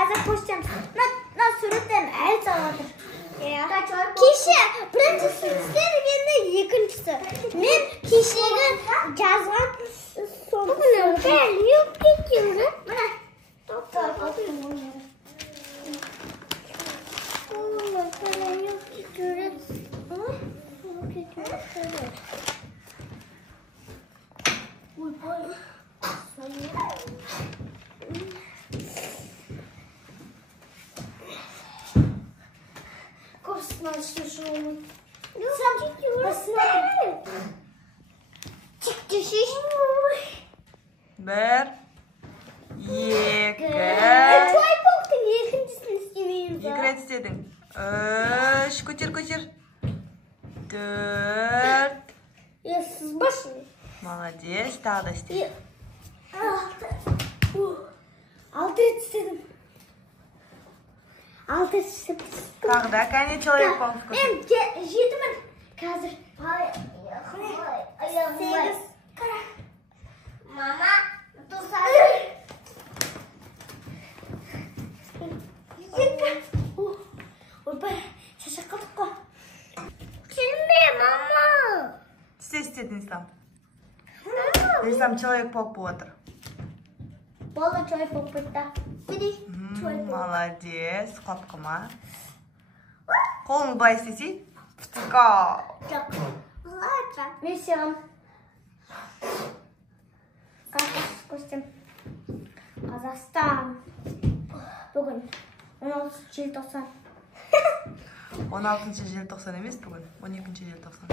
Қазір қосамыз. Мына суреттен әлі салады. Кеше бірінші істегенде екіншісі. Мен кешегі жазған соңғысы. Yok geçiyorum. Mına. Bir, iki. Екі рет істедің. Үш, көтер. Төрт. Молодец, тағы да істе. Алты рет істедім. Тағы да, кәне человек болып көтер. Мен жетімін. Қазір. Сегіз. Мама, тұсады. Ойбай, шаша қалдық қой. Келме, мама. Істедің, Ислам. Ислам человек болып отыр. Болды, человек болып кетті. Молодец, қапқыма. Қолыңды былай істесей. Птика. Жоқ. Мен саған. Көстем. Қазақстан. Бүгін 16 желтоқсан. 16 желтоқсан емес бүгін, 12 желтоқсан.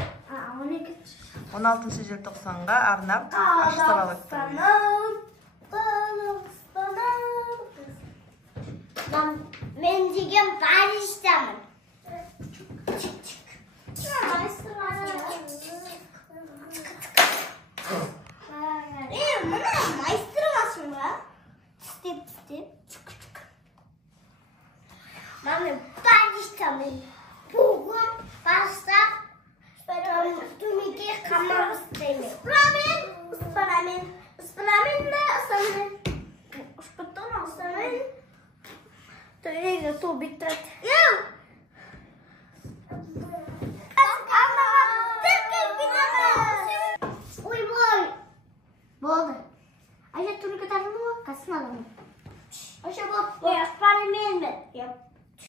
12 желтоқсанға арнап ашықтап өтті. Мен деген Париждамын.